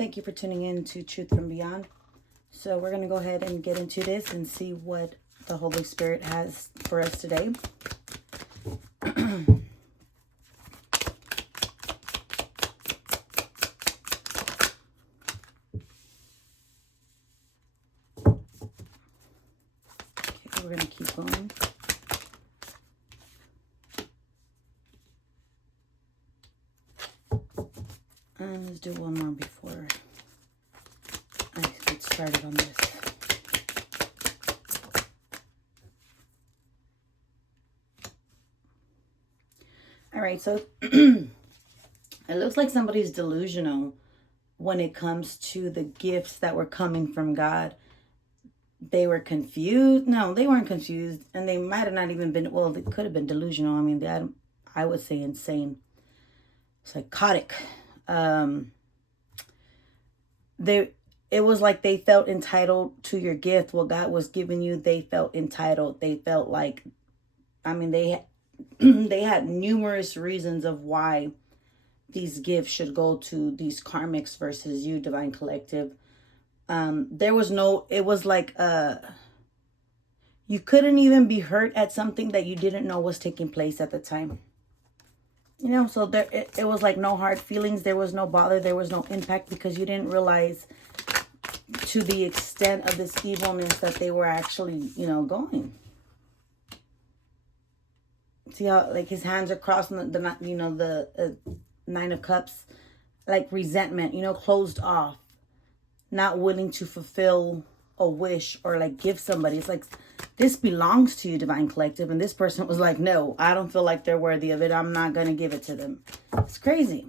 Thank you for tuning in to Truth from Beyond. So we're going to go ahead and get into this and see what the Holy Spirit has for us today. Okay, we're going to keep going. And let's do one more before I get started on this. All right, so it looks like somebody's delusional when it comes to the gifts that were coming from God. They were confused. No, they weren't confused. And they might have not even been, well, they could have been delusional. I mean, I would say insane, psychotic. It was like they felt entitled to your gift. What God was giving you, they felt entitled. They felt like, I mean, they had numerous reasons of why these gifts should go to these karmics versus you, Divine Collective. There was no, it was like, you couldn't even be hurt at something that you didn't know was taking place at the time. You know, so there, it was like no hard feelings. There was no bother. There was no impact because you didn't realize to the extent of this evilness that they were actually, you know, going. See how, like, his hands are crossed, the you know, the Nine of Cups, like resentment, you know, closed off, not willing to fulfill a wish or like give somebody. It's like, this belongs to you, Divine Collective. And this person was like, no, I don't feel like they're worthy of it. I'm not going to give it to them. It's crazy.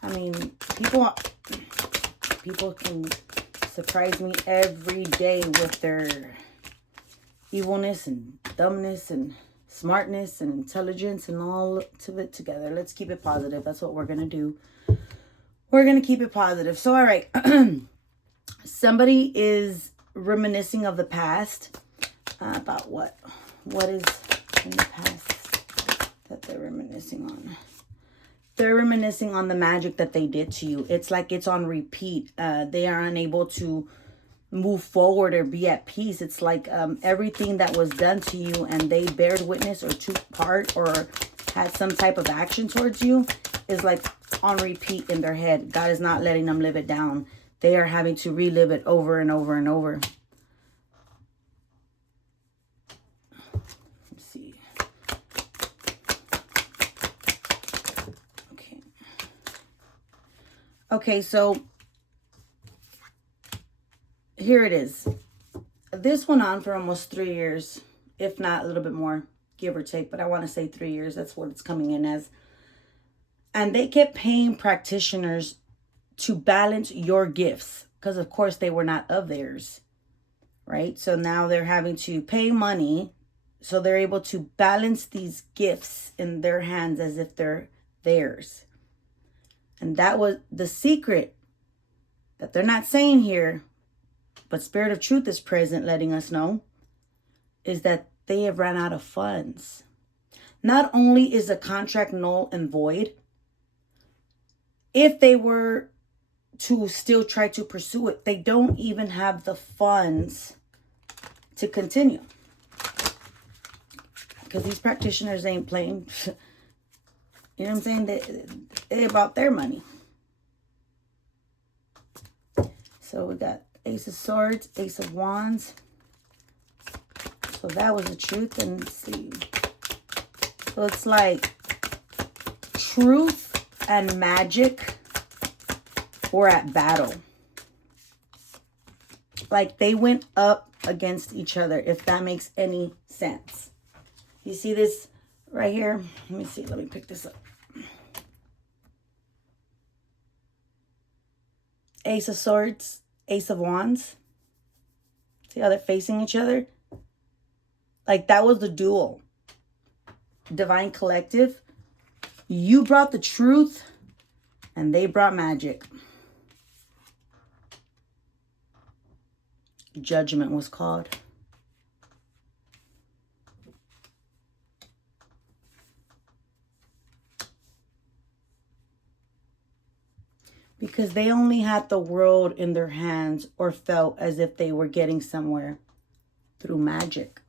I mean, people can surprise me every day with their evilness and dumbness and smartness and intelligence and all of it together. Let's keep it positive. That's what we're going to do. We're going to keep it positive. So, all right. Somebody is reminiscing of the past. About what is in the past that they're reminiscing on. They're reminiscing on the magic that they did to you. It's like it's on repeat. They are unable to move forward or be at peace. It's like everything that was done to you and they bared witness or took part or had some type of action towards you is like on repeat in their head. God is not letting them live it down. They are having to relive it over and over and over. Let's see. Okay, so here it is. This went on for almost 3 years, if not a little bit more, give or take. But I want to say 3 years. That's what it's coming in as. And they kept paying practitioners to balance your gifts because, of course, they were not of theirs, right? So now they're having to pay money so they're able to balance these gifts in their hands as if they're theirs. And that was the secret that they're not saying here, but Spirit of Truth is present letting us know, is that they have run out of funds. Not only is the contract null and void, if they were to still try to pursue it, they don't even have the funds to continue. Because these practitioners ain't playing. You know what I'm saying? They about their money. So we got Ace of Swords, Ace of Wands. So that was the truth. And let's see. So it's like truth and magic were at battle. Like they went up against each other, if that makes any sense. You see this right here? Let me see. Let me pick this up. Ace of Swords, Ace of Wands. See how they're facing each other? Like that was the duel. Divine Collective, you brought the truth and they brought magic. Judgment was called. Because they only had the world in their hands or felt as if they were getting somewhere through magic.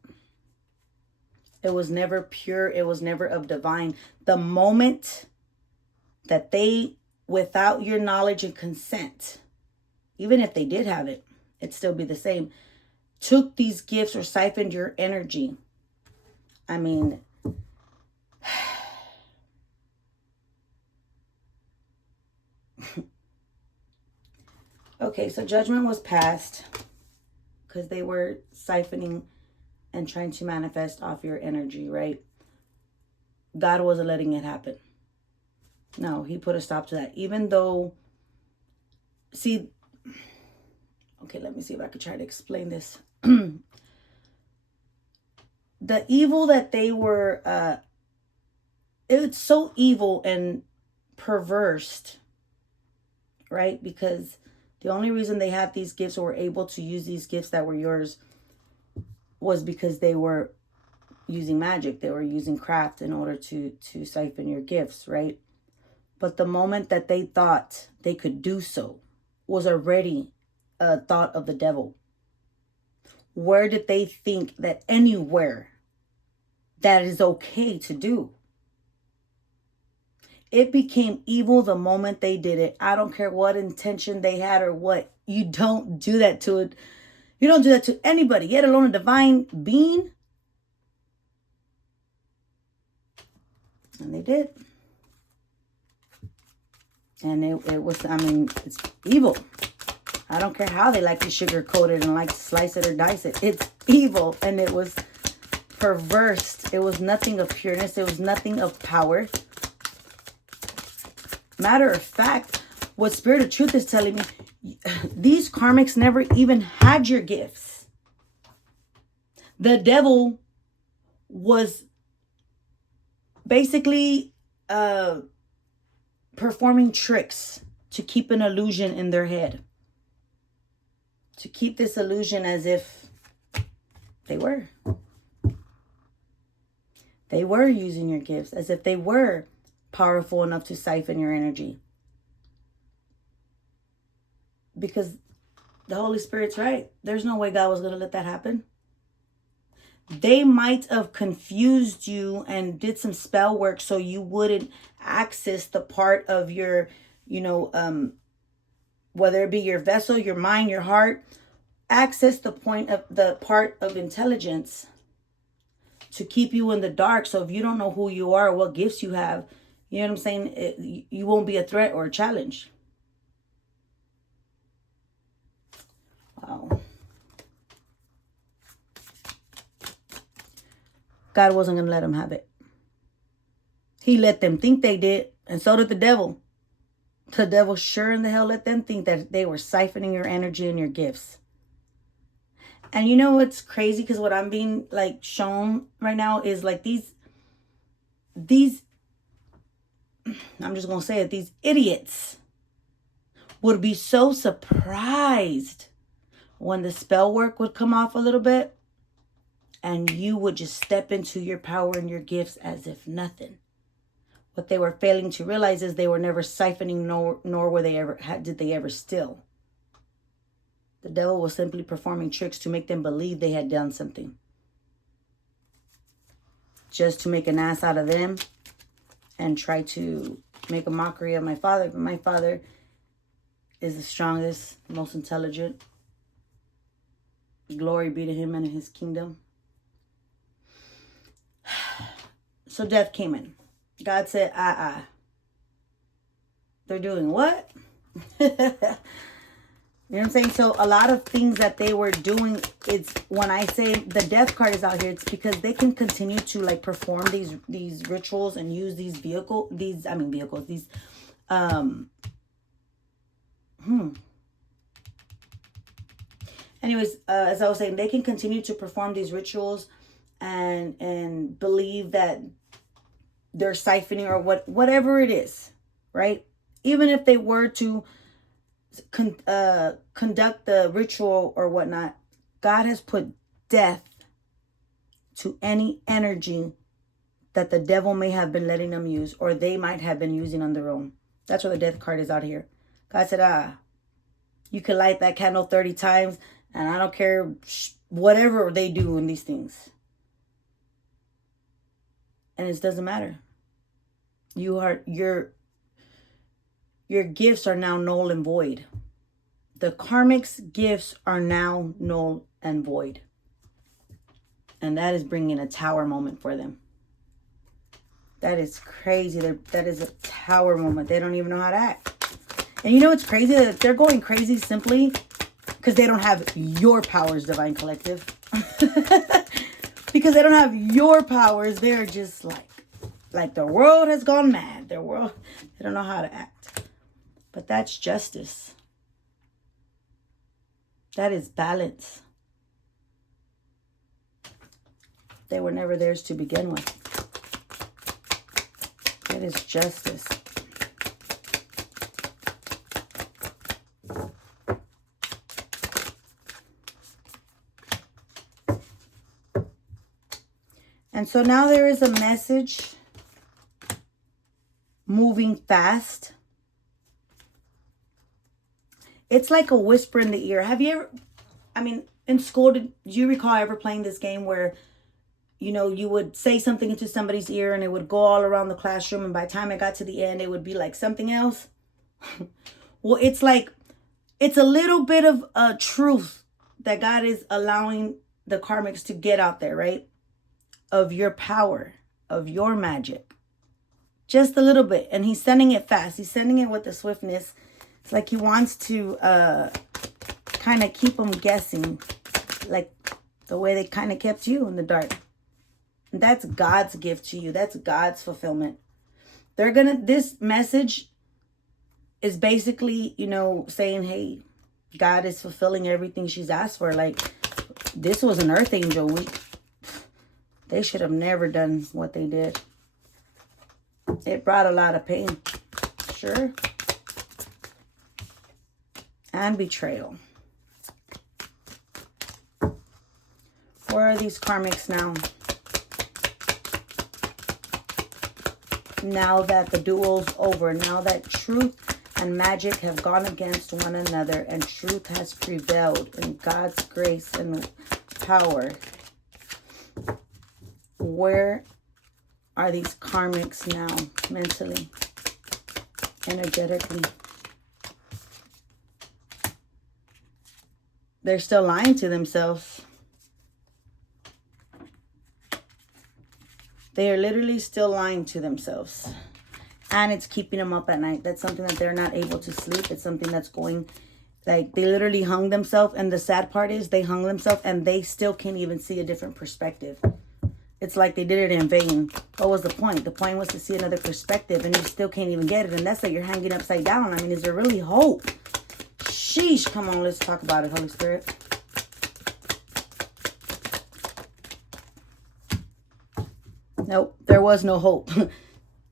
It was never pure. It was never of divine. The moment that they, without your knowledge and consent, even if they did have it, it'd still be the same, took these gifts or siphoned your energy. I mean, okay, so judgment was passed because they were siphoning and trying to manifest off your energy, right? God wasn't letting it happen. No, he put a stop to that. Even though, see, okay, let me see if I could try to explain this. The evil that they were, it's so evil and perverse, right? Because the only reason they had these gifts or were able to use these gifts that were yours was because they were using magic. They were using craft in order to siphon your gifts, right? But the moment that they thought they could do so was already a thought of the devil. Where did they think that anywhere that is okay to do? It became evil the moment they did it. I don't care what intention they had or what. You don't do that to it. You don't do that to anybody, yet alone a divine being. And they did. And it was, I mean, it's evil. I don't care how they like to sugarcoat it and like to slice it or dice it. It's evil, and it was perverse. It was nothing of pureness. It was nothing of power. Matter of fact, what Spirit of Truth is telling me, these karmics never even had your gifts. The devil was basically performing tricks to keep an illusion in their head. To keep this illusion as if they were. They were using your gifts as if they were powerful enough to siphon your energy. Because the Holy Spirit's right. There's no way God was going to let that happen. They might have confused you and did some spell work so you wouldn't access the part of your, whether it be your vessel, your mind, your heart, access the part of intelligence to keep you in the dark. So if you don't know who you are or what gifts you have, you know what I'm saying? You won't be a threat or a challenge. Wow. God wasn't going to let them have it. He let them think they did, and so did the devil. The devil sure in the hell let them think that they were siphoning your energy and your gifts. And you know what's crazy? Because what I'm being shown right now is these, I'm just going to say it, these idiots would be so surprised when the spell work would come off a little bit and you would just step into your power and your gifts as if nothing. What they were failing to realize is they were never siphoning, nor were they did they ever steal. The devil was simply performing tricks to make them believe they had done something. Just to make an ass out of them and try to make a mockery of my father. But my father is the strongest, most intelligent. Glory be to him and his kingdom. So death came in. God said, They're doing what? You know what I'm saying? So a lot of things that they were doing, it's when I say the death card is out here, it's because they can continue to perform these rituals and use these anyways, as I was saying, they can continue to perform these rituals and believe that they're siphoning or whatever it is, right? Even if they were to conduct the ritual or whatnot, God has put death to any energy that the devil may have been letting them use or they might have been using on their own. That's why the death card is out here. God said, you can light that candle 30 times, and I don't care whatever they do in these things. And it doesn't matter. Your gifts are now null and void. The karmic's gifts are now null and void. And that is bringing a tower moment for them. That is crazy. That is a tower moment. They don't even know how to act. And you know what's crazy? That they're going crazy simply because they don't have your powers, Divine Collective. Because they don't have your powers. They're just like the world has gone mad. They don't know how to act. But that's justice. That is balance. They were never theirs to begin with. It is justice. And so now there is a message moving fast. It's like a whisper in the ear. Have you ever, in school, did you recall ever playing this game where, you would say something into somebody's ear and it would go all around the classroom, and by the time it got to the end, it would be like something else? Well, it's a little bit of a truth that God is allowing the karmics to get out there, right? Of your power, of your magic. Just a little bit. And he's sending it fast. He's sending it with the swiftness. It's like he wants to kind of keep them guessing, like the way they kind of kept you in the dark. And that's God's gift to you. That's God's fulfillment. This message is basically, saying, hey, God is fulfilling everything she's asked for. Like, this was an earth angel. They should have never done what they did. It brought a lot of pain. Sure. And betrayal. Where are these karmics now? Now that the duel's over, now that truth and magic have gone against one another and truth has prevailed in God's grace and power, where are these karmics now mentally, energetically? They're still lying to themselves. They are literally still lying to themselves. And it's keeping them up at night. That's something that they're not able to sleep. It's something that's going, like, they literally hung themselves. And the sad part is they hung themselves and they still can't even see a different perspective. It's like they did it in vain. What was the point? The point was to see another perspective, and you still can't even get it. And that's like you're hanging upside down. Is there really hope? Sheesh. Come on, let's talk about it, Holy Spirit. Nope, there was no hope.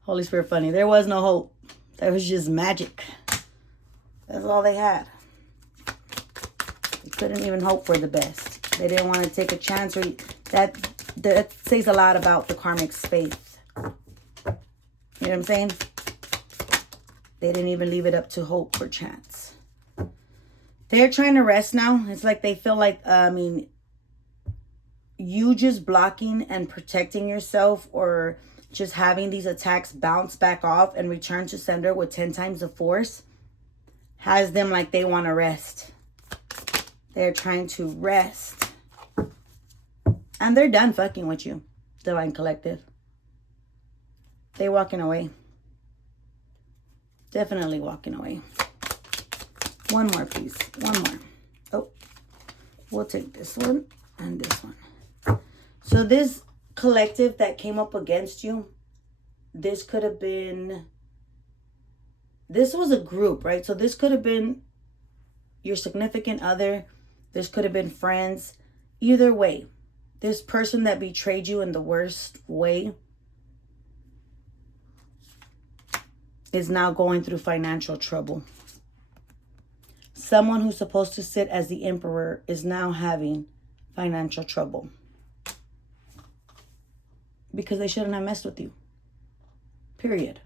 Holy Spirit funny. There was no hope. There was just magic. That's all they had. They couldn't even hope for the best. They didn't want to take a chance. That says a lot about the karmic's faith. You know what I'm saying? They didn't even leave it up to hope or chance. They're trying to rest now. It's like they feel like, you just blocking and protecting yourself, or just having these attacks bounce back off and return to sender with 10 times the force, has them like they want to rest. They're trying to rest. And they're done fucking with you, Divine Collective. They walking away. Definitely walking away. One more, please. One more. Oh, we'll take this one and this one. So this collective that came up against you, this could have been, this was a group, right? So this could have been your significant other. This could have been friends. Either way, this person that betrayed you in the worst way is now going through financial trouble. Someone who's supposed to sit as the emperor is now having financial trouble. Because they shouldn't have messed with you. Period.